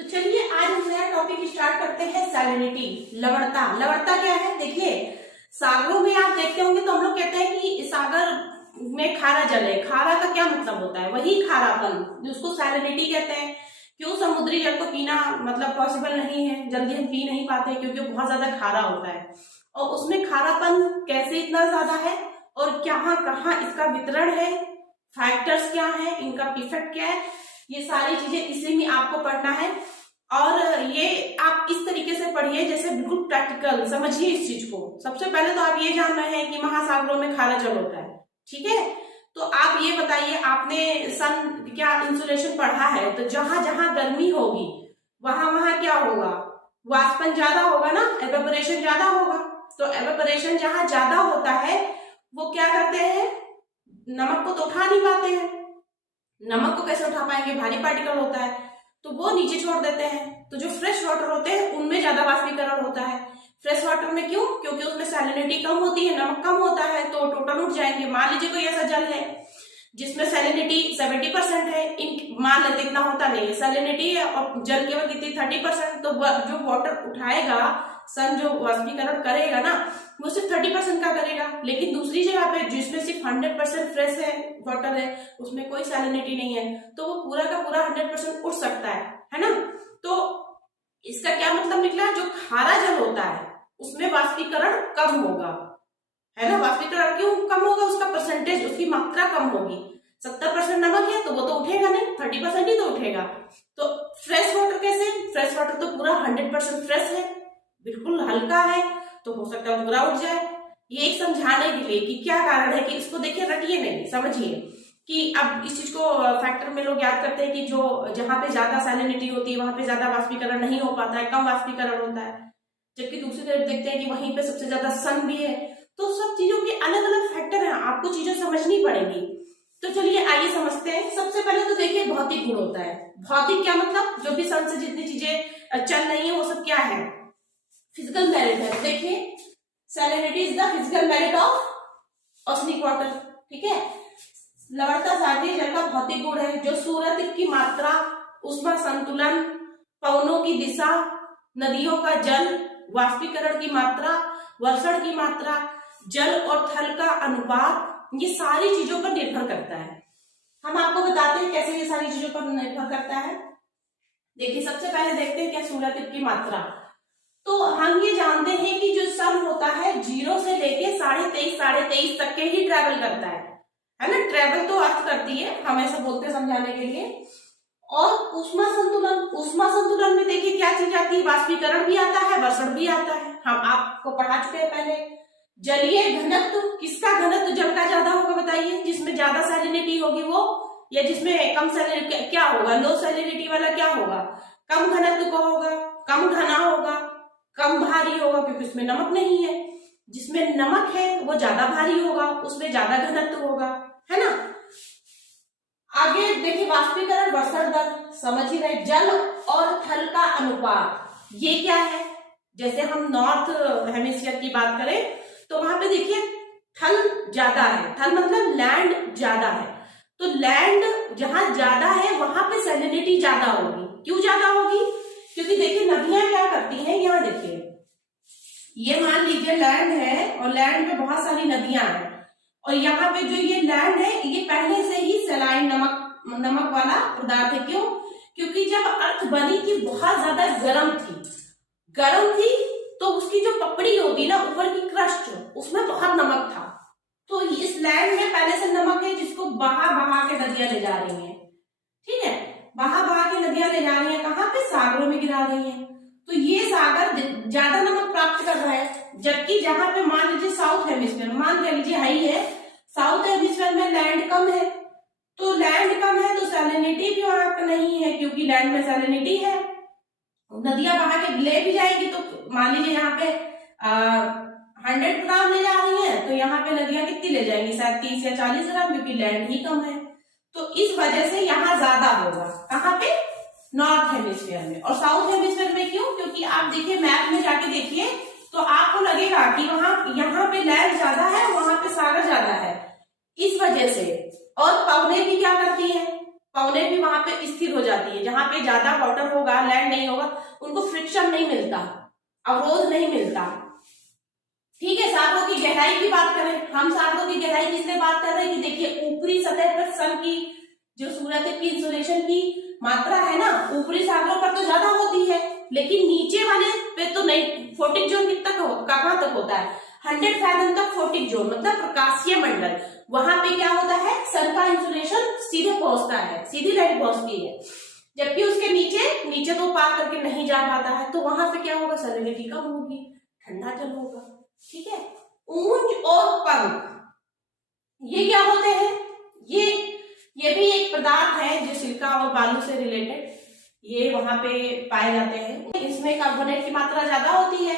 तो चलिए आज हम नया टॉपिक स्टार्ट करते हैं, सैलिनिटी, लवणता। लवणता क्या है? देखिए, सागरों में आप देखते होंगे तो हम लोग कहते हैं कि सागर में खारा जल है। खारा का क्या मतलब होता है? वही खारापन, जिसको सैलिनिटी कहते हैं। क्यों समुद्री जल को पीना मतलब पॉसिबल नहीं है, जल्दी हम पी नहीं पाते क्योंकि बहुत ज्यादा खारा होता है। और उसमें खारापन कैसे इतना ज्यादा है और कहाँ कहाँ इसका वितरण है, फैक्टर्स क्या है, इनका इफेक्ट क्या है, ये सारी चीजें इसी में आपको पढ़ना है। और ये आप इस तरीके से पढ़िए जैसे बिल्कुल प्रैक्टिकल समझिए इस चीज को। सबसे पहले तो आप ये जान रहे हैं कि महासागरों में खारा जल होता है, ठीक है? तो आप ये बताइए, आपने सन क्या इंसुलेशन पढ़ा है, तो जहां जहां गर्मी होगी वहां वहां क्या होगा? वाष्पन ज्यादा होगा ना, एवेपोरेशन ज्यादा होगा। तो एवेपोरेशन जहां ज्यादा होता है वो क्या करते हैं? नमक को तो उठा नहीं पाते हैं। नमक को कैसे उठा पाएंगे? भारी पार्टिकल होता है, तो वो नीचे छोड़ देते हैं। तो जो फ्रेश वाटर होते हैं उनमें ज्यादा वाष्पीकरण होता है। फ्रेश वाटर में क्यों? क्योंकि उसमें सैलिनिटी कम होती है, नमक कम होता है, तो टोटल उठ जाएंगे। मान लीजिए कोई ऐसा जल है जिसमें सैलिनिटी 70% है, मान लेते इतना होता नहीं है सैलिनिटी और जल केवल कितनी 30%, तो जो वाटर उठाएगा सन, जो वाष्पीकरण करेगा ना, वो सिर्फ 30% का करेगा। लेकिन दूसरी जगह पे जिसमें सिर्फ 100% फ्रेश है वाटर है, उसमें कोई सैलिनिटी नहीं है, तो वो पूरा का पूरा 100% उठ सकता है ना? तो इसका क्या मतलब निकला? जो खारा जल होता है उसमें वाष्पीकरण कम होगा, है ना? वाष्पीकरण क्यों कम होगा? उसका परसेंटेज, उसकी मात्रा कम होगी। 70% नमक है तो वो तो उठेगा नहीं, 30% ही तो उठेगा। तो फ्रेश वाटर कैसे? फ्रेश वाटर तो पूरा 100% फ्रेश है, बिल्कुल हल्का है, तो हो सकता है पूरा उठ जाए। ये एक समझाने के लिए कि क्या कारण है कि इसको देखिए, रटिए नहीं, समझिए कि अब इस चीज को फैक्टर में लोग याद करते हैं कि जो जहां पे ज्यादा सैलिनिटी होती है वहां पे ज्यादा वाष्पीकरण नहीं हो पाता है, कम वाष्पीकरण होता है। जबकि दूसरी तरफ देखते हैं कि वहीं पे सबसे ज्यादा सन भी है। तो सब चीजों के अलग अलग फैक्टर हैं, आपको चीजें समझनी पड़ेगी। तो चलिए आइए समझते हैं। सबसे पहले तो देखिए भौतिक गुण होता है। भौतिक क्या मतलब? जो भी सन से जितनी चीजें चल रही है वो सब क्या है? फिजिकल मेरिट है। देखिए, salinity is the physical merit of oceanic water, ठीक है? लवणता सागरीय जल का भौतिक गुण है जो सूर्य की मात्रा, ऊष्मा संतुलन, पवनों की दिशा, नदियों का जल, वाष्पीकरण की मात्रा, वर्षण की मात्रा, जल और थल का अनुपात, ये सारी चीजों पर निर्भर करता है। हम आपको बताते हैं कैसे ये सारी चीजों पर निर्भर करता है। देखिए, सबसे पहले देखते हैं क्या सूर्य की मात्रा। तो हम ये जानते हैं कि जो सन होता है 0 से लेके 23.5 तक के ही ट्रेवल करता है ना? ट्रेवल तो अर्थ करती है, हम ऐसा बोलते हैं समझाने के लिए। और ऊष्मा संतुलन, ऊष्मा संतुलन में देखिए क्या चीज आती है? वाष्पीकरण भी आता है, वर्षण भी आता है, हम आपको पढ़ा चुके हैं पहले। जलीय घनत्व, किसका घनत्व जल का ज्यादा होगा बताइए? जिसमें ज्यादा सैलिनिटी होगी वो, या जिसमें कम सैलिनिटी क्या होगा? लो सैलिनिटी वाला क्या होगा? कम घनत्व का होगा, कम घना होगा, कम भारी होगा क्योंकि उसमें नमक नहीं है। जिसमें नमक है वो ज्यादा भारी होगा, उसमें ज्यादा घनत्व होगा, है ना? आगे देखिए वाष्पीकरण, वर्षण दर, समझ ही रहे। जल और थल का अनुपात, ये क्या है? जैसे हम नॉर्थ हेमिस्फीयर की बात करें तो वहां पे देखिए थल ज्यादा है, थल मतलब लैंड ज्यादा है। तो लैंड जहां ज्यादा है वहां पे सैलिनिटी ज्यादा होगी। क्यों ज्यादा होगी? क्योंकि देखिए नदियां क्या करती हैं, यहाँ देखिए, ये मान लीजिए लैंड है और लैंड में बहुत सारी नदियां हैं, और यहाँ पे जो ये लैंड है ये पहले से ही सलाइन नमक वाला पदार्थ है। क्यों? क्योंकि जब अर्थ बनी थी बहुत ज्यादा गर्म थी, तो उसकी जो पपड़ी होगी ना, ऊपर की क्रस्ट, उसमें बहुत नमक था। तो इस लैंड में पहले से नमक है जिसको बहा बहा के नदियां ले जा रही हैं, ठीक है? बहा बहा के नदियां ले जा रही हैं, कहाँ पे? सागरों में गिरा रही हैं। तो ये सागर ज्यादा नमक प्राप्त कर रहा है। जबकि जहां पे मान लीजिए साउथ हेमिस्फीयर, मान लीजिए हाई है, साउथ हेमिस्फीयर में लैंड कम है, तो लैंड कम है तो सैलिनिटी भी वहां पर नहीं है, क्योंकि लैंड में सैलिनिटी है। नदियां बहा के ले भी जाएगी तो मान लीजिए यहाँ पे 100 ग्राम ले जा रही है, तो यहाँ पे नदियां कितनी ले जाएंगी? शायद 30 या 40 ग्राम, क्योंकि लैंड ही कम है। तो इस वजह से यहाँ ज्यादा होगा। कहाँ पे? नॉर्थ हेमिस्फीयर में। और साउथ हेमिस्फीयर में क्यों? क्योंकि आप देखिए मैप में जाके देखिए तो आपको लगेगा कि वहां यहाँ पे लैंड ज्यादा है, वहां पे सागर ज्यादा है, इस वजह से। और पवने भी क्या करती है? पवने भी वहां पे स्थिर हो जाती है। जहां पे ज्यादा वाटर होगा, लैंड नहीं नहीं मिलता, अवरोध नहीं मिलता। ठीक है, सागरों की गहराई की बात करें, हम सागरों की गहराई की इसलिए बात कर रहे हैं कि देखिए ऊपरी सतह पर सन की जो सूर्य की इंसोलेशन की मात्रा है ना, ऊपरी सागरों पर तो ज्यादा होती है, लेकिन नीचे वाले पे तो नहीं। फोटिक जोन कितना कहां तक होता है? 100 फैथम तक फोटिक जोन, मतलब प्रकाशीय मंडल। वहां पे क्या होता है, सन का इंसुलेशन सीधे पहुंचता है, सीधी लाइट पहुंचती है, जबकि उसके नीचे तो पार करके नहीं जा पाता है। तो वहां पे क्या होगा, सैलिनिटी कम होगी, ठंडा जल होगा। ठीक है, ऊंच और पंख ये क्या होते हैं? ये भी एक पदार्थ है जो सिलिका और बालू से रिलेटेड, ये वहां पे पाए जाते हैं। इसमें कार्बोनेट की मात्रा ज्यादा होती है,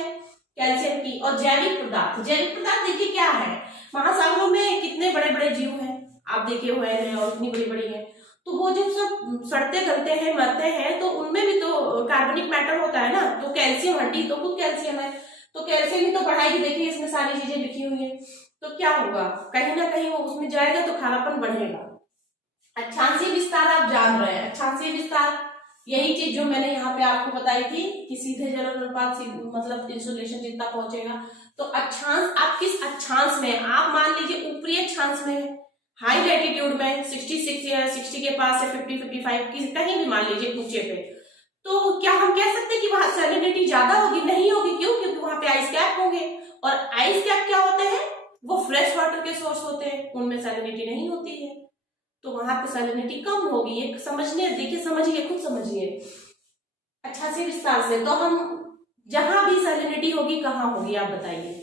कैल्शियम की। और जैविक पदार्थ देखिए क्या है, महासागरों में कितने बड़े बड़े जीव हैं, आप देखिए व्हेल और इतनी बड़ी बड़ी है, तो वो जब सब सड़ते गलते हैं, मरते हैं, तो उनमें भी तो कार्बनिक मैटर होता है ना। तो कैल्शियम, हड्डी तो खुद कैल्शियम है, तो कैल्शियम ही तो बढ़ाएगी। देखिए इसमें सारी चीजें लिखी हुई है, तो क्या होगा, कहीं ना कहीं वो उसमें जाएगा तो खारापन बढ़ेगा। अक्षांशीय विस्तार आप जान रहे हैं, अक्षांशीय विस्तार यही चीज जो मैंने यहाँ पे आपको बताई थी कि सीधे जल अनुपात मतलब इंसुलेशन जितना पहुंचेगा। तो अक्षांश, आप किस अक्षांश में, आप मान लीजिए ऊपरी अक्षांश में, हाई लैटिट्यूड में 66 या 60 के पास या 50-55 की कहीं भी मान लीजिए ऊंचे पे, तो क्या हम कह सकते हैं कि वहां सैलिनिटी ज्यादा होगी? नहीं होगी। क्यों? क्योंकि वहां पे आइस कैप होंगे, और आइस कैप क्या होते हैं, वो फ्रेश वाटर के सोर्स होते हैं, उनमें सैलिनिटी नहीं होती है, तो वहां पे सैलिनिटी कम होगी। ये समझने, देखिए समझिए, खुद समझिए। अच्छा से विस्तार से, तो हम जहां भी सैलिनिटी होगी कहाँ होगी आप बताइए?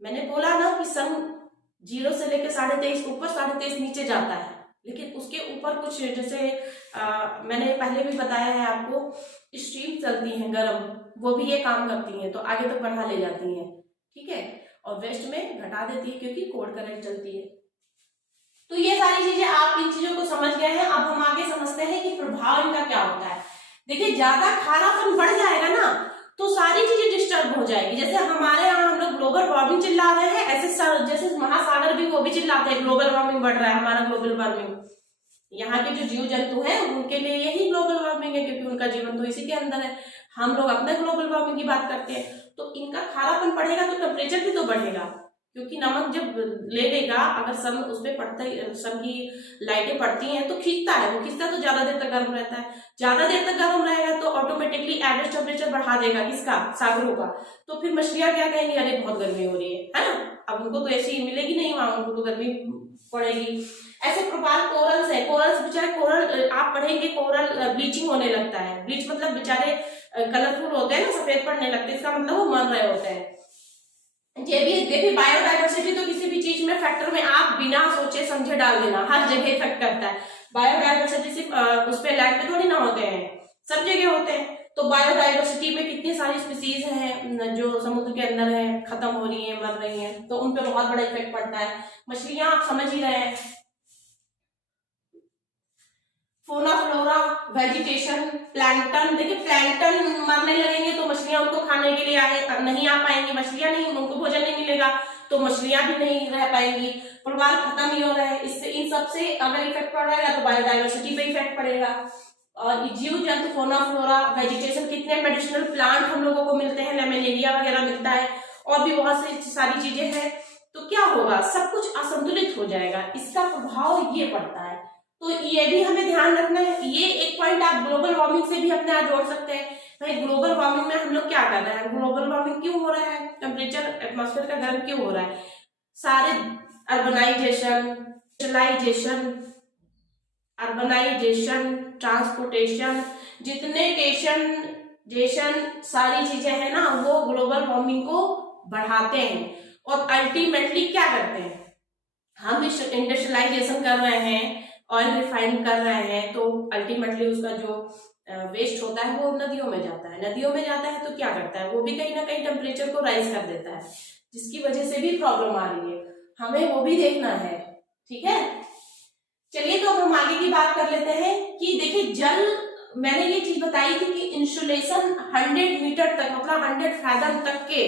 मैंने बोला ना कि सन 0 से लेकर 23.5 ऊपर, 23.5 नीचे जाता है, लेकिन उसके ऊपर कुछ जैसे मैंने पहले भी बताया है आपको, स्ट्रीम चलती हैं गर्म, वो भी ये काम करती हैं, तो आगे तक बढ़ा ले जाती हैं। ठीक है, और वेस्ट में घटा देती है क्योंकि कोल्ड करंट चलती है। तो ये सारी चीजें आप इन चीजों को समझ गए हैं। अब हम आगे समझते हैं कि प्रभाव इनका क्या होता है। देखिए ज्यादा खारापन बढ़ जाएगा ना, तो सारी चीजें डिस्टर्ब हो जाएगी। जैसे हमारे यहाँ हम लोग ग्लोबल वार्मिंग चिल्ला रहे हैं, ऐसे जैसे महासागर भी वो भी चिल्लाते हैं ग्लोबल वार्मिंग बढ़ रहा है, हमारा ग्लोबल वार्मिंग। यहाँ के जो जीव जंतु हैं उनके लिए यही ग्लोबल वार्मिंग है, क्योंकि उनका जीवन तो इसी के अंदर है। हम लोग अपने ग्लोबल वार्मिंग की बात करते हैं, तो इनका खारापन बढ़ेगा तो टेम्परेचर भी तो बढ़ेगा, क्योंकि नमक जब ले लेगा, अगर सन उस पर पड़ता, सन की लाइटें पड़ती हैं तो खींचता है, वो खींचता है तो ज्यादा देर तक गर्म रहता है। ज्यादा देर तक गर्म रहेगा तो ऑटोमेटिकली एवरेज टेम्परेचर बढ़ा देगा, किसका? सागरों का। तो फिर मछलियां क्या कहेंगी, अरे बहुत गर्मी हो रही है ना। अब उनको तो ऐसी मिलेगी नहीं, वहां उनको तो गर्मी पड़ेगी। ऐसे प्रकार कोरल्स है, कोरल्स बेचारे, कोरल आप पढ़ेंगे, कोरल ब्लीचिंग होने लगता है। ब्लीच मतलब बेचारे कलरफुल होते हैं ना, सफेद पड़ने लगते हैं, इसका मतलब वो मर रहे होते हैं। ये भी देखिए, बायोडाइवर्सिटी तो किसी भी चीज में फैक्टर में आप बिना सोचे समझे डाल देना, हर जगह इफेक्ट करता है। बायोडाइवर्सिटी सिर्फ उस पे लैंड पे थोड़ी ना होते हैं, सब जगह होते हैं। तो बायोडाइवर्सिटी में कितनी सारी स्पीसीज हैं जो समुद्र के अंदर है, खत्म हो रही है, मर रही हैं, तो उन पे बहुत बड़ा इफेक्ट पड़ता है। मछलियां आप समझ ही रहे हैं, फोना फ्लोरा, वेजिटेशन, प्लैंकटन। देखिए प्लैंकटन मरने लगेंगे तो मछलियां उनको खाने के लिए नहीं आ पाएंगी, मछलियां नहीं, उनको भोजन नहीं मिलेगा तो मछलियां भी नहीं रह पाएंगी, प्रवाल खत्म ही हो रहा है। इससे इन सब से अगर इफेक्ट पड़ेगा तो बायोडाइवर्सिटी पे इफेक्ट पड़ेगा। और जीव जंतु, फोना फ्लोरा, वेजिटेशन, कितने मेडिसिनल प्लांट हम लोगों को मिलते हैं, लेमेलिया वगैरह मिलता है, और भी बहुत सी सारी चीजें हैं। तो क्या होगा, सब कुछ असंतुलित हो जाएगा, इसका प्रभाव ये पड़ता है। तो ये भी हमें ध्यान रखना है। ये एक पॉइंट आप ग्लोबल वार्मिंग से भी अपने आप जोड़ सकते हैं। भाई ग्लोबल वार्मिंग में हम लोग क्या कर रहे हैं, ग्लोबल वार्मिंग क्यों हो रहा है, टेम्परेचर एटमॉस्फेयर का गर्म क्यों हो रहा है? सारे अर्बनाइजेशन, ट्रांसपोर्टेशन, जितने सारी चीजें हैं ना, वो ग्लोबल वार्मिंग को बढ़ाते हैं। और अल्टीमेटली क्या करते हैं, हम इंडस्ट्रियलाइजेशन कर रहे हैं, ऑयल रिफाइन कर रहे हैं, तो अल्टीमेटली उसका जो वेस्ट होता है वो नदियों में जाता है। नदियों में जाता है तो क्या करता है, वो भी कहीं ना कहीं टेम्परेचर को राइज कर देता है, जिसकी वजह से भी प्रॉब्लम आ रही है, हमें वो भी देखना है। ठीक है, चलिए तो हम आगे की बात कर लेते हैं कि देखिए जल, मैंने ये चीज बताई थी कि इंसुलेशन 100 मीटर तक, मतलब 100 फैथम तक के,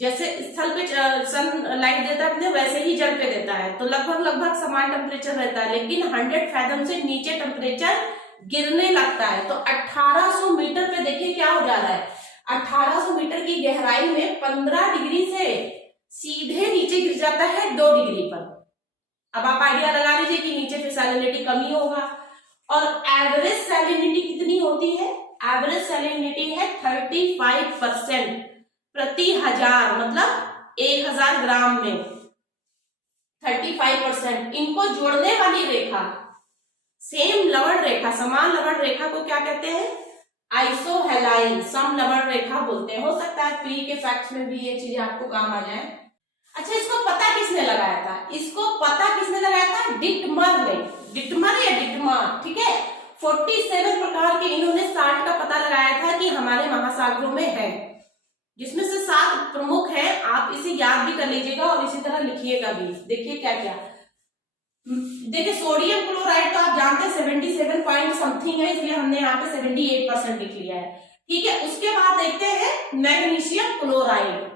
जैसे स्थल पे सन लाइट देता है अपने, वैसे ही जल पे देता है, तो लगभग समान टेम्परेचर रहता है। लेकिन 100 फैथम से नीचे टेम्परेचर गिरने लगता है, तो 1800 मीटर पे देखिए क्या हो जा रहा है। 1800 मीटर की गहराई में 15 डिग्री से सीधे नीचे गिर जाता है 2 डिग्री पर। अब आप आइडिया लगा लीजिए कि नीचे फिर सैलिनिटी कमी होगा। और एवरेज सैलिनिटी कितनी होती है? एवरेज सैलिनिटी है 35% प्रति 1000, मतलब 1000 ग्राम में 35%। इनको जोड़ने वाली रेखा, सेम लवण रेखा, समान लवण रेखा को क्या कहते हैं? आइसोहेलाइन समलवण रेखा बोलते हैं। हो सकता है प्री के फैक्ट्स में भी ये चीजें आपको काम आ जाए। अच्छा, इसको पता किसने लगाया था? इसको पता किसने लगाया था? डिटमर ने। डिटमर या डिटमर, ठीक है। 47 प्रकार के इन्होंने साल्ट का पता लगाया था कि हमारे महासागरों में है, जिसमें से 7 प्रमुख हैं। आप इसे याद भी कर लीजिएगा और इसी तरह लिखिएगा भी। देखिए क्या क्या। देखिए सोडियम क्लोराइड तो आप जानते हैं 77 पॉइंट समथिंग है, इसलिए हमने यहाँ पे 78% लिख लिया है, ठीक है। उसके बाद देखते हैं मैग्नीशियम क्लोराइड।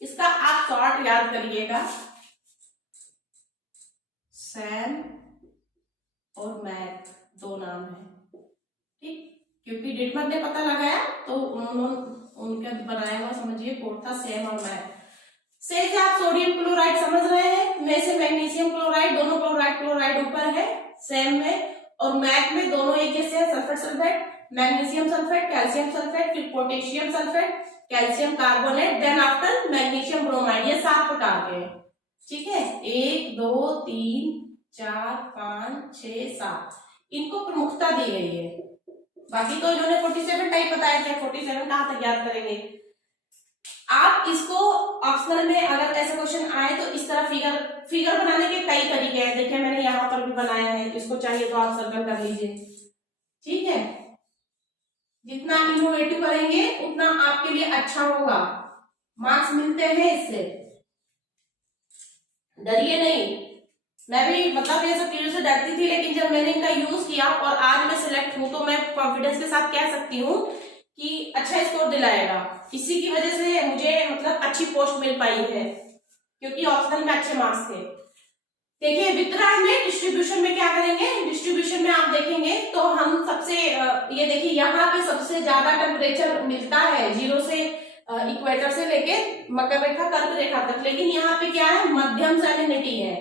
इसका आप शॉर्ट याद करिएगा, सैम और मैक, 2 नाम है, ठीक। क्योंकि डिटमर ने पता लगाया तो उनका बनाया हुआ समझिए कोड था सैम और मैक। से आप सोडियम क्लोराइड समझ रहे हैं, में से मैग्नीशियम क्लोराइड, दोनों क्लोराइड ऊपर है सैम में, और मैक में दोनों एक जैसे है, sulphate sulphate, magnesium sulphate, calcium sulphate, फिर potassium sulphate, calcium carbonate, then after magnesium bromide. ये 7 प्रकार के हैं, ठीक है। 1 2 3 4 5 6 7 इनको प्रमुखता दी गई है। बाकी तो इन्होंने 47 टाइप बताए थे, 47 कहां तक याद करेंगे आप। इसको ऑप्शनल में अगर ऐसा क्वेश्चन आए तो इस तरह फिगर बनाने के कई तरीके हैं। देखिए मैंने यहाँ पर भी बनाया है, इसको चाहिए तो आप सर्कल कर लीजिए, ठीक है। जितना इनोवेटिव करेंगे उतना आपके लिए अच्छा होगा, मार्क्स मिलते हैं इससे, डरिए नहीं। मैं भी मतलब ये सब चीजों से डरती थी, लेकिन जब मैंने इनका यूज किया और आज मैं सिलेक्ट हूं तो मैं कॉन्फिडेंस के साथ कह सकती हूँ कि अच्छा स्कोर दिलाएगा। इसी की वजह से मुझे मतलब अच्छी पोस्ट मिल पाई है, क्योंकि ऑप्शनल में अच्छे मार्क्स थे। देखिए वितरण में, डिस्ट्रीब्यूशन में क्या करेंगे? डिस्ट्रीब्यूशन में आप देखेंगे तो हम सबसे ये देखिए यहाँ पे सबसे ज्यादा टेम्परेचर मिलता है 0 से इक्वेटर से लेके मकर रेखा कर्क रेखा तक, लेकिन यहाँ पे क्या है? मध्यम सैलिनिटी है,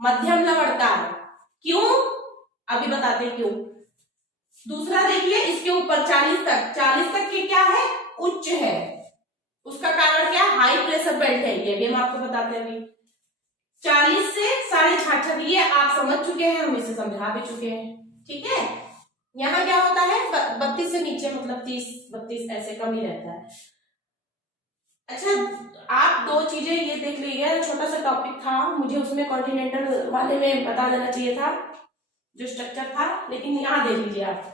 मध्यम लवणता है। क्यों? अभी बताते हैं क्यों। दूसरा देखिए इसके ऊपर 40 तक के क्या है? उच्च है। उसका कारण क्या? हाई प्रेशर बेल्ट है, ये भी हम आपको बताते हैं अभी। 40 से 66.5 ये आप समझ चुके हैं, हम इसे समझा भी चुके हैं, ठीक है। यहाँ क्या होता है? 32 से नीचे मतलब 30-32 ऐसे कम ही रहता है। अच्छा, आप 2 चीजें ये देख लीजिए, छोटा सा टॉपिक था, मुझे उसमें कॉन्टिनेंटल वाले में बता देना चाहिए था जो स्ट्रक्चर था, लेकिन यहाँ देख लीजिए आप।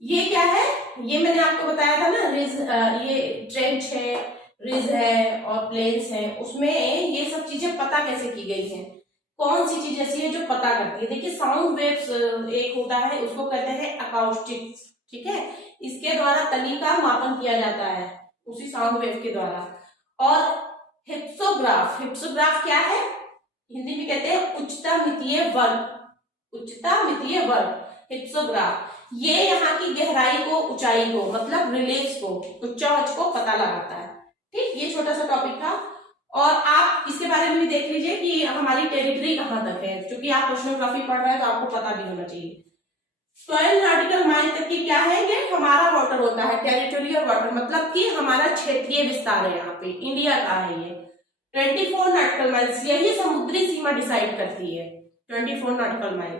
ये क्या है? ये मैंने आपको बताया था ना, रिज, ये ट्रेंच है, रिज है और प्लेन्स है। उसमें ये सब चीजें पता कैसे की गई हैं, कौन सी चीज ऐसी है जो पता करती है। देखिए साउंड वेव्स एक होता है, उसको कहते हैं अकाउस्टिक्स, ठीक है। इसके द्वारा तली का मापन किया जाता है, उसी साउंड वेव के द्वारा। और हिप्सोग्राफ क्या है? हिंदी में कहते हैं उच्चता मितीय वर्ग, उच्चता मितीय वर्ग, हिप्सोग्राफ। ये यहाँ की गहराई को, ऊंचाई को, मतलब रिलीफ को, उच्चाउच को पता लगाता है, ठीक। ये छोटा सा टॉपिक था, और आप इसके बारे में भी देख लीजिए कि हमारी टेरिटरी कहाँ तक है, क्योंकि आप ओशनोग्राफी पढ़ रहे हैं तो आपको पता भी होना चाहिए। 12 नॉटिकल माइल तक की क्या है? ये हमारा वाटर होता है, टेरिटोरियल वाटर, मतलब कि हमारा क्षेत्रीय विस्तार है, यहाँ पे इंडिया का है ये। 24 नॉटिकल माइल्स, यही समुद्री सीमा डिसाइड करती है, 24 नॉटिकल माइल,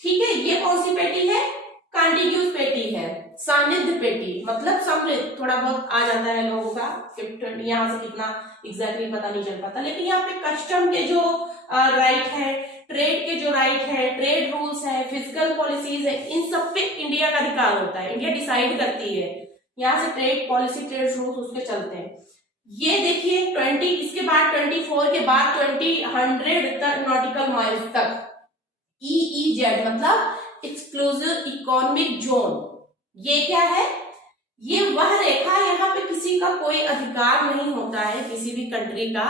ठीक है। ये कौन सी पेटी है? कॉन्टिग्यूस पेटी है, सानिध्य पेटी, मतलब समृद्ध, थोड़ा बहुत आ जाता है लोगों का, यहाँ से कितना एग्जैक्टली पता नहीं चल पाता, लेकिन यहाँ पे कस्टम के जो राइट है, ट्रेड के जो राइट है, ट्रेड रूल्स है, फिजिकल पॉलिसीज है, इन सब पे इंडिया का अधिकार होता है, इंडिया डिसाइड करती है। यहाँ से ट्रेड पॉलिसी, ट्रेड रूल्स उसके चलते हैं। ये देखिए 20, इसके बाद 24 के बाद 100 नॉटिकल माइल्स तक EEZ मतलब एक्सक्लूसिव इकोनॉमिक जोन। ये क्या है? ये वह रेखा, यहाँ पे किसी का कोई अधिकार नहीं होता है किसी भी कंट्री का,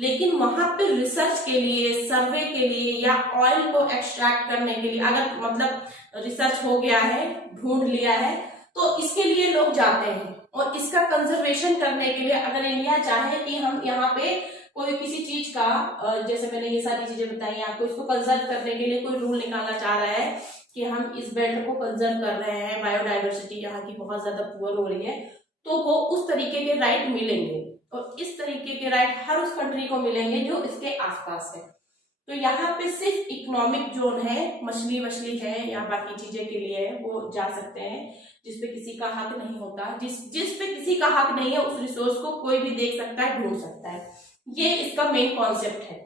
लेकिन वहां पे रिसर्च के लिए, सर्वे के लिए या ऑयल को एक्सट्रैक्ट करने के लिए, अगर मतलब रिसर्च हो गया है, ढूंढ लिया है, तो इसके लिए लोग जाते हैं। और इसका कंजर्वेशन करने के लिए अगर इंडिया चाहे कि हम यहाँ पे कोई किसी चीज का जैसे मैंने ये सारी चीजें बताई आपको, इसको कंजर्व करने के लिए कोई रूल निकालना चाह रहा है कि हम इस बेल्ट को कंजर्व कर रहे हैं, बायोडाइवर्सिटी यहाँ की बहुत ज्यादा पुअर हो रही है, तो वो उस तरीके के राइट मिलेंगे। और इस तरीके के राइट हर उस कंट्री को मिलेंगे जो इसके आसपास है। तो यहाँ पे सिर्फ इकोनॉमिक जोन है, मछली वछली है या बाकी चीजें के लिए है, वो जा सकते हैं। जिसपे किसी का हक नहीं होता, जिस पे किसी का हक नहीं है, उस रिसोर्स को कोई भी देख सकता है, ढूंढ सकता है। ये इसका मेन कॉन्सेप्ट है।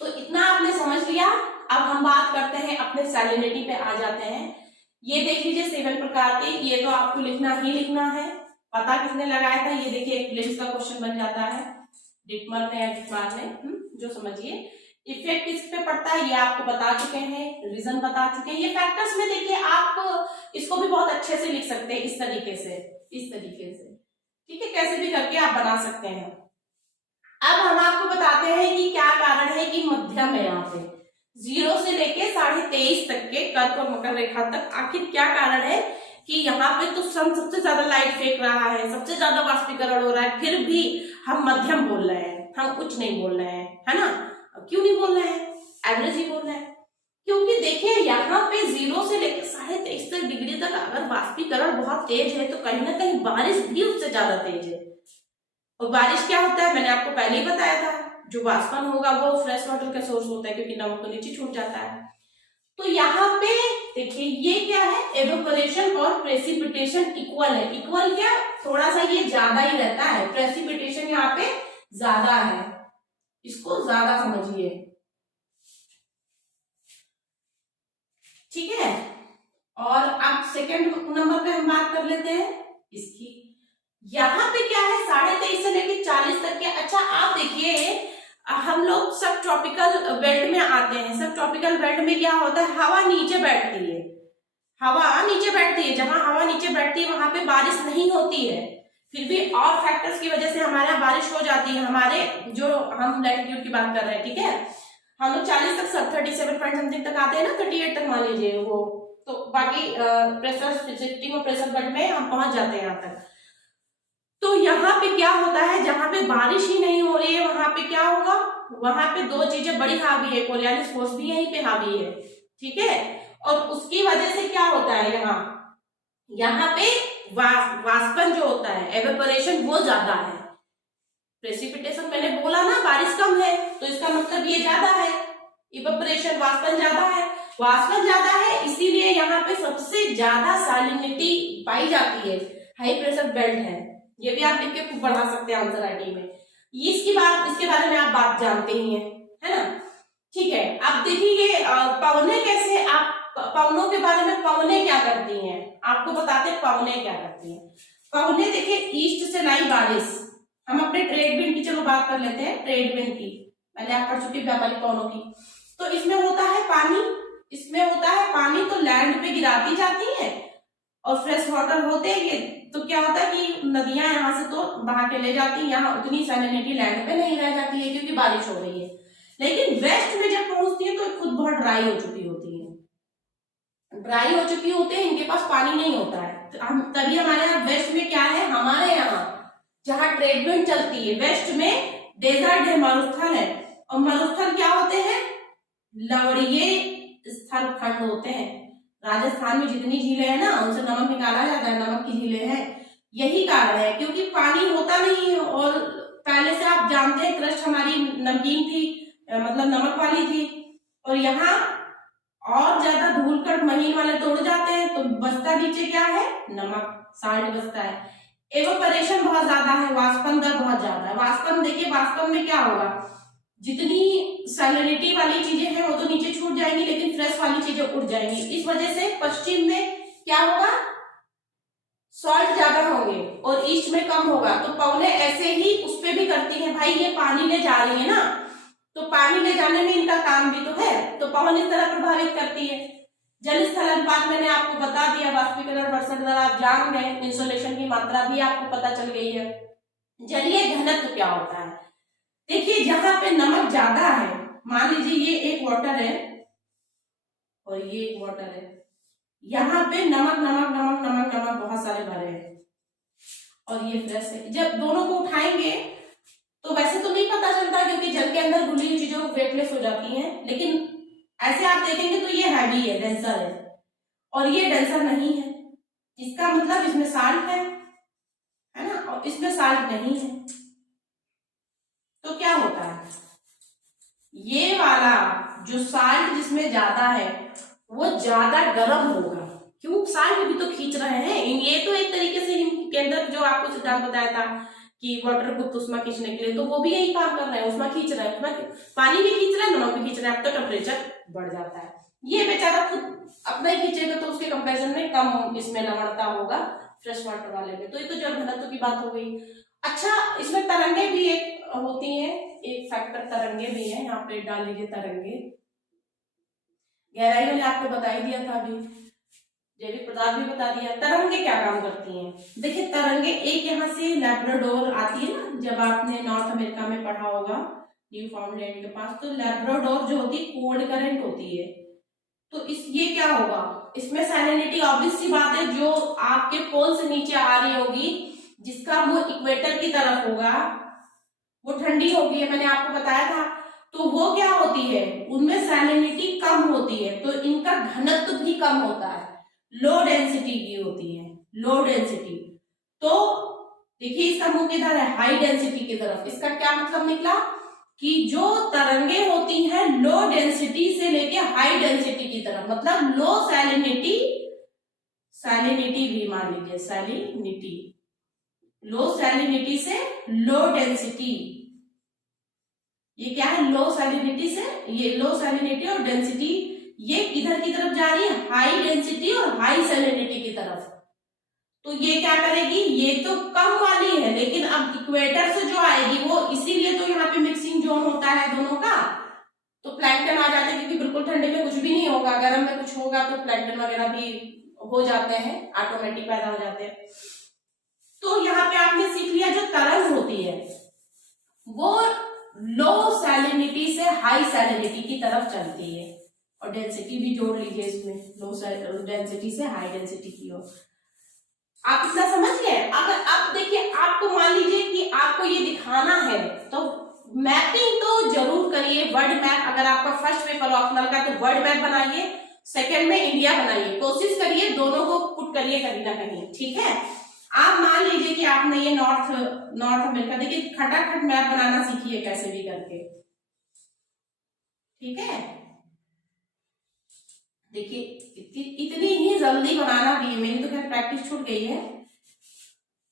तो इतना आपने समझ लिया। अब हम बात करते हैं अपने सैलिनिटी पे आ जाते हैं। ये देख लीजिए 7 प्रकार के, ये तो आपको लिखना ही लिखना है। पता किसने लगाया था, ये देखिए एक का क्वेश्चन बन जाता है, डिटमर ने या डिटमार ने, जो समझिए। इफेक्ट किस पे पड़ता है ये आपको बता चुके हैं, रीजन बता चुके हैं। ये फैक्टर्स में देखिए आप इसको भी बहुत अच्छे से लिख सकते हैं, इस तरीके से, ठीक है, कैसे भी करके आप बना सकते हैं। अब हम आपको बताते हैं कि क्या कारण है कि मध्यम है यहाँ पे 0 से लेके 23.5 तक के कर्क और मकर रेखा तक। आखिर क्या कारण है कि यहाँ पे तो सन सबसे ज्यादा लाइट फेंक रहा है, सबसे ज्यादा वाष्पीकरण हो रहा है, फिर भी हम मध्यम बोल रहे हैं, हम उच्च नहीं बोल रहे हैं, है ना। क्यों नहीं बोल रहे हैं, एवरेज ही बोल रहे हैं? क्योंकि देखिए यहाँ पे 0 से लेकर 23.5 डिग्री तक अगर वाष्पीकरण बहुत तेज है तो कहीं ना कहीं बारिश भी उससे ज्यादा तेज है। और बारिश क्या होता है, मैंने आपको पहले ही बताया था, जो वाष्पन होगा वो फ्रेश वाटर का सोर्स होता है, क्योंकि नमक तो नीचे छूट जाता है। तो यहाँ पे देखिए ये क्या है, एवेपोरेशन और प्रेसिपिटेशन इक्वल है। इक्वल क्या, थोड़ा सा ये ज्यादा ही रहता है, प्रेसिपिटेशन यहाँ पे ज्यादा है, इसको ज्यादा समझिए, ठीक है। और अब सेकंड नंबर पे हम बात कर लेते हैं इसकी। यहाँ पे क्या है 23.5 से लेकर 40 तक के। अच्छा आप देखिए हम लोग सब ट्रॉपिकल बेल्ट में आते हैं। सब ट्रॉपिकल बेल्ट में क्या होता है, हवा नीचे बैठती है, हवा नीचे बैठती है। जहां हवा नीचे बैठती है वहां पे बारिश नहीं होती है, फिर भी और फैक्टर्स की वजह से हमारे यहाँ बारिश हो जाती है। हमारे जो हम लैटिट्यूड की बात कर रहे हैं, ठीक है, हम लोग 40 तक 37 पॉइंट समथिंग तक आते हैं ना, 38 तक मान लीजिए वो, तो बाकी प्रेशर शिफ्टिंग और प्रेशर बेल्ट में हम पहुंच जाते हैं यहाँ तक। तो यहाँ पे क्या होता है, जहां पे बारिश ही नहीं हो रही है वहां पे क्या होगा, वहां पे दो चीजें बड़ी हावी है, कोरियोलिस फोर्स भी यहीं पे हावी है, ठीक है। और उसकी वजह से क्या होता है, यहाँ पे वाष्पन जो होता है, एवेपोरेशन वो ज्यादा है। प्रेसिपिटेशन मैंने बोला ना बारिश कम है, तो इसका मतलब ये ज्यादा है, इवेपोरेशन वाष्पन ज्यादा है, वाष्पन ज्यादा है, इसीलिए यहाँ पे सबसे ज्यादा सैलिनिटी पाई जाती है। हाई प्रेशर बेल्ट है, ये भी आप लिख के खूब बढ़ा सकते हैं आंसर राइटिंग में। इसके बारे में आप बात जानते ही हैं, है ना, ठीक है। अब देखिए ये पवने कैसे, आप पवनों के बारे में, पवने क्या करती हैं आपको बताते हैं, पवने क्या करती हैं। पवने देखिए ईस्ट से लाई बारिश, हम अपने ट्रेड विंड की चलो बात कर लेते हैं, ट्रेड विंड की पहले आप पढ़ चुके व्यापारिक पवनों की। तो इसमें होता है पानी, इसमें होता है पानी, तो लैंड पे गिराती जाती है और फ्रेश वाटर होते हैं ये, तो क्या होता है कि नदियां यहाँ से तो बहा के ले जाती है, यहाँ उतनी सैलिनिटी लैंड पे नहीं रह जाती है क्योंकि बारिश हो रही है। लेकिन वेस्ट में जब पहुंचती है तो खुद बहुत ड्राई हो चुकी होती है, ड्राई हो चुकी होते हैं, इनके पास पानी नहीं होता है। तो हम तभी हमारे यहाँ वेस्ट में क्या है, हमारे यहाँ जहाँ ट्रेड विंड चलती है वेस्ट में डेजर्ट है, मरुस्थल है। और मरुस्थल क्या होते हैं, लवणीय स्थल खंड होते हैं। राजस्थान में जितनी झीलें हैं ना उनसे नमक निकाला जाता है, नमक की झीलें हैं, यही कारण है क्योंकि पानी होता नहीं है। और पहले से आप जानते हैं क्रस्ट हमारी नमकीन थी, मतलब नमक वाली थी, और यहाँ और ज्यादा धूल कण महीन वाले तोड़ जाते हैं तो बचता नीचे क्या है, नमक, साल्ट बचता है। एवोपरेशन बहुत ज्यादा है, वाष्पन दर बहुत ज्यादा है। वाष्पन देखिए, वाष्पन में क्या होगा, जितनी सैलिनिटी वाली चीजें हैं वो तो नीचे छूट जाएंगी, लेकिन फ्रेश वाली चीजें उड़ जाएंगी। इस वजह से पश्चिम में क्या होगा, सॉल्ट ज्यादा होंगे और ईस्ट में कम होगा। तो पवने ऐसे ही उस पे भी करती हैं, भाई ये पानी ले जा रही है ना, तो पानी ले जाने में इनका काम भी तो है, तो पवन इस तरह प्रभावित करती है। जल स्थल अनुपात मैंने आपको बता दिया, वाष्पीकरण वर्षा दर आप जान गए, इंसोलेशन की मात्रा भी आपको पता चल गई है। जलीय घनत्व क्या होता है, देखिए जहां पे नमक ज्यादा है, मान लीजिए ये एक वाटर है और ये एक वाटर है, यहाँ पे नमक नमक नमक नमक नमक और ये फ्रेश है। जब दोनों को उठाएंगे तो वैसे तो नहीं पता चलता क्योंकि जल के अंदर घुली हुई चीजों वेटलेस हो जाती हैं, लेकिन ऐसे आप देखेंगे तो ये हैवी है, डेंसर है, और ये डेंसर नहीं है। इसका मतलब इसमें साल्ट है ना, और इसमें साल्ट नहीं है। तो क्या होता है, ये वाला जो साल्ट जिसमें ज्यादा है वो ज्यादा गर्म होगा। क्यों, साल्ट भी तो खींच रहे हैं। ये तो एक तरीके से इनके अंदर जो आपको सिद्धांत बताया था कि वाटर गुप्त उष्मा खींचने के लिए, तो वो भी यही काम कर रहे हैं, उष्मा खींच रहे हैं, उष्मा पानी भी खींच रहा है, नमक भी खींच रहा है। अब तो टेम्परेचर बढ़ जाता है। ये बेचारा खुद अपना ही खींचेगा तो उसके कंपैरिजन में कम इसमें लवणता होगा फ्रेश वाटर वाले में। तो ये तो जल घनत्व की बात हो गई। अच्छा, इसमें तरंगे भी एक होती हैं, एक फैक्टर तरंगे भी है। यहाँ पे डाल लीजिए तरंगे। गहराई मैंने आपको बता ही दिया था, अभी जैविक पदार्थ भी बता दिया। तरंगे क्या काम करती हैं, देखिए तरंगे, एक यहाँ से लैब्राडोर आती है ना, जब आपने नॉर्थ अमेरिका में पढ़ा होगा न्यू फाउंडलैंड के पास, तो लैब्राडोर जो होती है कोल्ड करंट होती है। तो ये क्या होगा, इसमें सैलिनिटी ऑब्वियस सी बात है, जो आपके पोल से नीचे आ रही होगी, जिसका वो इक्वेटर की तरफ होगा, वो ठंडी होगी, मैंने आपको बताया था। तो वो क्या होती है, उनमें सैलिनिटी कम होती है, तो इनका घनत्व भी कम होता है, लो डेंसिटी की होती है, लो डेंसिटी। तो देखिए इसका मुंह किधर है, हाई डेंसिटी की तरफ। इसका क्या मतलब निकला कि जो तरंगे होती हैं लो डेंसिटी से लेके हाई डेंसिटी की तरफ, मतलब लो सैलिनिटी, सैलिनिटी भी मान लीजिए, सैलिनिटी, लो सैलिनिटी से लो डेंसिटी, ये क्या है, लो सैलिनिटी से, ये लो सैलिनिटी और डेंसिटी, ये किधर की तरफ जा रही है, हाई डेंसिटी और हाई सैलिनिटी की तरफ। तो ये क्या करेगी, ये तो कम वाली है, लेकिन अब इक्वेटर से जो आएगी वो, इसीलिए तो यहाँ पे मिक्सिंग जोन होता है दोनों का। तो प्लैंकटन आ जाते हैं, क्योंकि बिल्कुल ठंडे में कुछ भी नहीं होगा, गर्म में कुछ होगा तो प्लैंकटन वगैरह भी हो जाते हैं, ऑटोमेटिक पैदा हो जाते हैं। तो यहाँ पे आपने सीख लिया, जो तरंग होती है वो लो सैलिनिटी से हाई सैलिनिटी की तरफ चलती है, और डेंसिटी भी जोड़ लीजिए इसमें, लो डेंसिटी से हाई डेंसिटी की ओर। आप इतना समझ गए। अगर आप देखिए, आपको मान लीजिए कि आपको ये दिखाना है, तो मैपिंग तो जरूर करिए, वर्ल्ड मैप। अगर आपका फर्स्ट पेपर ऑप्शनल का तो वर्ल्ड मैप बनाइए, सेकंड में इंडिया बनाइए, कोशिश करिए दोनों को पुट करिए कहीं ना कहीं, ठीक है। आप मान लीजिए कि आपने ये नॉर्थ अमेरिका, देखिए खटाखट मैप बनाना सीखिए कैसे भी करके, ठीक है। देखिए इतनी ही जल्दी बनाना भी है, मेरी तो खैर प्रैक्टिस छूट गई है।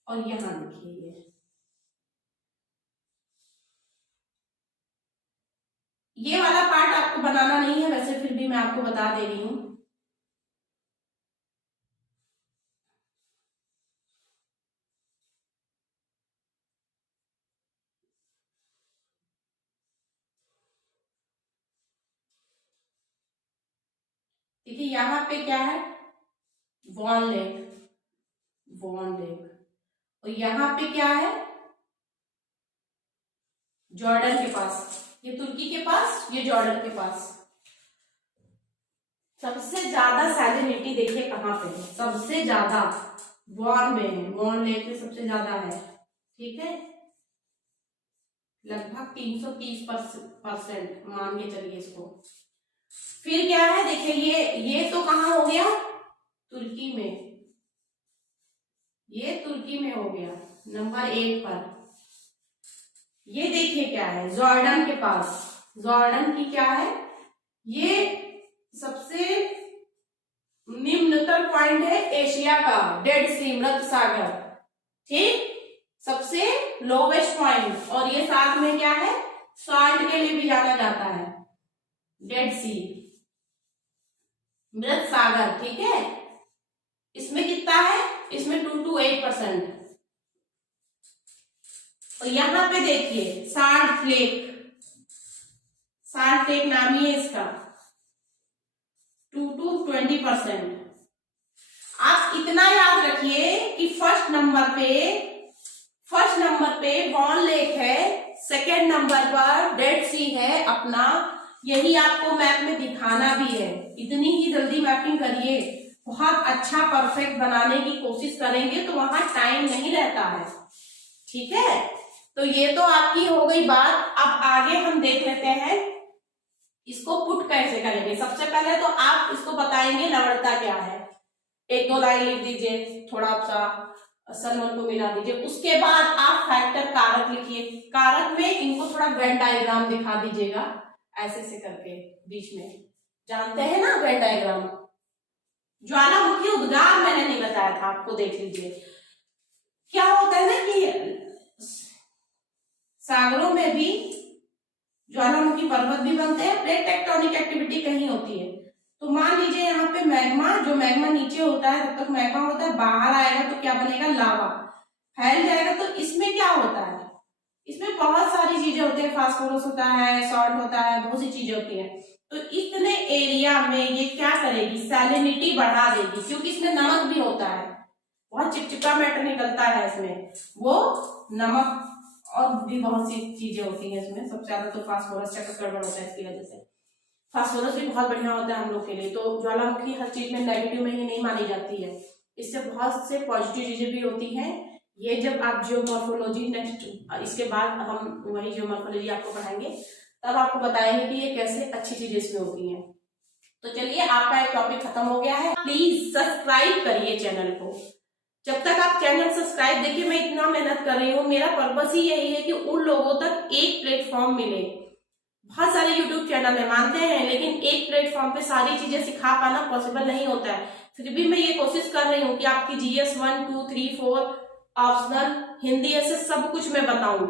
और यहां देखिए ये वाला पार्ट आपको बनाना नहीं है, वैसे फिर भी मैं आपको बता दे रही हूं। देखिए यहाँ पे क्या है, वॉन लेक, वॉन लेक, और यहाँ पे क्या है, जॉर्डन के पास, ये तुर्की के पास, ये जॉर्डन के पास। सबसे ज्यादा सैलिनिटी देखिए कहाँ पे है, सबसे ज्यादा वॉन में है, वॉन लेक में सबसे ज्यादा है, ठीक है, लगभग 330% मान के चलिए इसको। फिर क्या है, देखिए ये तो कहाँ हो गया, तुर्की में, ये तुर्की में हो गया नंबर 1 पर। ये देखिए क्या है, जॉर्डन के पास, जॉर्डन की क्या है, ये सबसे निम्नतम पॉइंट है एशिया का, डेड सी, मृत सागर, ठीक, सबसे लोवेस्ट पॉइंट। और ये साथ में क्या है, सॉल्ट के लिए भी जाना जाता है, डेड सी, मृत सागर, ठीक है। इसमें कितना है, इसमें 2 to 8%। और यहां पे देखिए साल्ट लेक, साल्ट लेक नाम ही है इसका, 2 to 20%। आप इतना याद रखिए कि फर्स्ट नंबर पे वॉन लेक है, सेकेंड नंबर पर डेड सी है अपना, यही आपको मैप में दिखाना भी है। इतनी ही जल्दी मैपिंग करिए, बहुत अच्छा परफेक्ट बनाने की कोशिश करेंगे तो वहां टाइम नहीं रहता है। ठीक है, तो ये तो आपकी हो गई बात। अब आगे हम देख लेते हैं इसको पुट कैसे करेंगे। सबसे पहले तो आप इसको बताएंगे लवणता क्या है, एक दो लाइन लिख दीजिए, थोड़ा सा सलवन को मिला दीजिए। उसके बाद आप फैक्टर कारक लिखिए। कारक में इनको थोड़ा वेन डायग्राम दिखा दीजिएगा, ऐसे से करके बीच में, जानते हैं ना वेन डायग्राम। ज्वालामुखी उद्गार मैंने नहीं बताया था आपको, देख लीजिए। क्या होता है ना कि सागरों में भी ज्वालामुखी पर्वत भी बनते हैं, प्लेट टेक्टोनिक एक्टिविटी कहीं होती है। तो मान लीजिए यहाँ पे मैग्मा, जो मैग्मा नीचे होता है तब तक मैग्मा होता है, बाहर आएगा तो क्या बनेगा, लावा फैल जाएगा। तो इसमें क्या होता है, इसमें बहुत सारी चीजें होती है, फास्फोरस होता है, सॉल्ट होता है, बहुत सी चीजें होती है। तो इतने एरिया में ये क्या करेगी, सैलिनिटी बढ़ा देगी, क्योंकि इसमें नमक भी होता है, बहुत चिपचिपा मैटर निकलता है इसमें, वो नमक और भी बहुत सी चीजें होती है इसमें। सबसे ज्यादा तो फास्फोरस चक्कर गड़बड़ होता है इसकी वजह से। फास्फोरस भी बहुत बढ़िया होता है हम लोग के लिए। तो ज्वालामुखी हर चीज में नेगेटिव में ही नहीं मानी जाती है, इससे बहुत से पॉजिटिव चीजें भी होती हैं। ये जब आप जियोमॉर्फोलॉजी नेक्स्ट इसके बाद हम वही जियोमॉर्फोलॉजी आपको पढ़ाएंगे, तब आपको बताएंगे कि ये कैसे अच्छी चीजें इसमें होती हैं। तो चलिए, आपका एक टॉपिक खत्म हो गया है। प्लीज सब्सक्राइब करिए चैनल को। जब तक आप चैनल सब्सक्राइब, देखिए मैं इतना मेहनत कर रही हूँ, मेरा पर्पस ही यही है कि उन लोगों तक एक प्लेटफॉर्म मिले। बहुत सारे यूट्यूब चैनल है, मानते हैं, लेकिन एक प्लेटफॉर्म पे सारी चीजें सिखा पाना पॉसिबल नहीं होता है। फिर भी मैं ये कोशिश कर रही हूँ कि आपकी GS 1, 2, 3, 4 ऑप्शनल हिंदी ऐसे सब कुछ मैं बताऊं।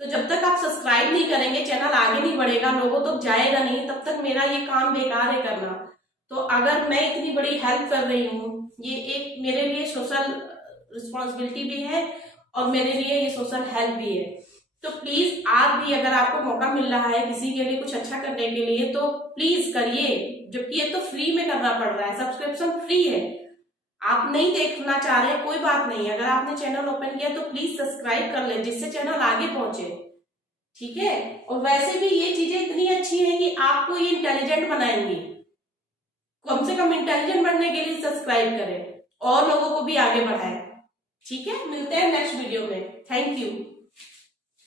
तो जब तक आप सब्सक्राइब नहीं करेंगे चैनल आगे नहीं बढ़ेगा, लोगों तक जाएगा नहीं, तब तक मेरा ये काम बेकार है करना। तो अगर मैं इतनी बड़ी हेल्प कर रही हूँ, ये एक मेरे लिए सोशल रिस्पॉन्सिबिलिटी भी है और मेरे लिए ये सोशल हेल्प भी है। तो प्लीज आप भी, अगर आपको मौका मिल रहा है किसी के लिए कुछ अच्छा करने के लिए, तो प्लीज करिए। जबकि ये तो फ्री में करना पड़ रहा है, सब्सक्रिप्शन फ्री है। आप नहीं देखना चाह रहे हैं कोई बात नहीं, अगर आपने चैनल ओपन किया तो प्लीज सब्सक्राइब कर ले, जिससे चैनल आगे पहुंचे। ठीक है, और वैसे भी ये चीजें इतनी अच्छी हैं कि आपको ये इंटेलिजेंट बनाएंगी। कम से कम इंटेलिजेंट बनने के लिए सब्सक्राइब करें और लोगों को भी आगे बढ़ाएं। ठीक है, मिलते हैं नेक्स्ट वीडियो में। Thank you.